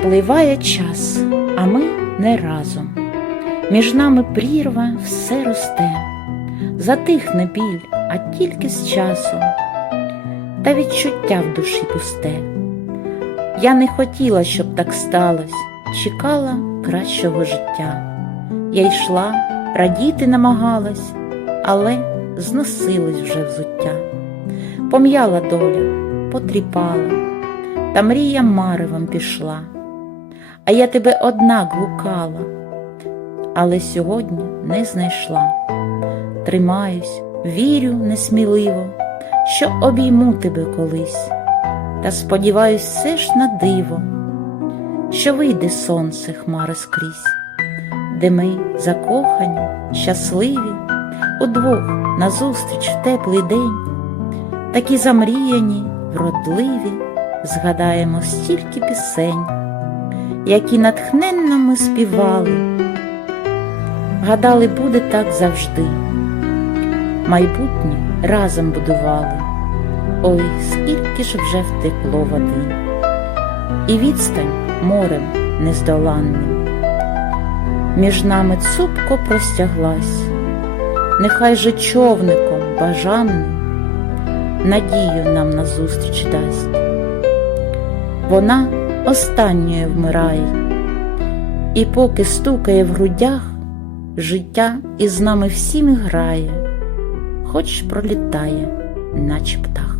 Спливає час, а ми не разом. Між нами прірва все росте, затихне біль, а тільки з часом, та відчуття в душі пусте. Я не хотіла, щоб так сталося, чекала кращого життя. Я йшла, радіти намагалась, але зносилось вже взуття. Пом'яла доля, потріпала, та мрія маревом пішла. А я тебе однак гукала, але сьогодні не знайшла. Тримаюсь, вірю несміливо, що обійму тебе колись, та сподіваюсь все ж на диво, що вийде сонце хмари скрізь, де ми закохані, щасливі, удвох назустріч в теплий день, такі замріяні, вродливі, згадаємо стільки пісень, які натхненно ми співали, гадали, буде так завжди. Майбутнє разом будували, ой, скільки ж вже втекло води, і відстань морем нездоланним. Між нами цупко простяглась, нехай же човником бажанним надію нам назустріч дасть. Вона останньою вмирає, і поки стукає в грудях, життя із нами всіми грає, хоч пролітає, наче птах.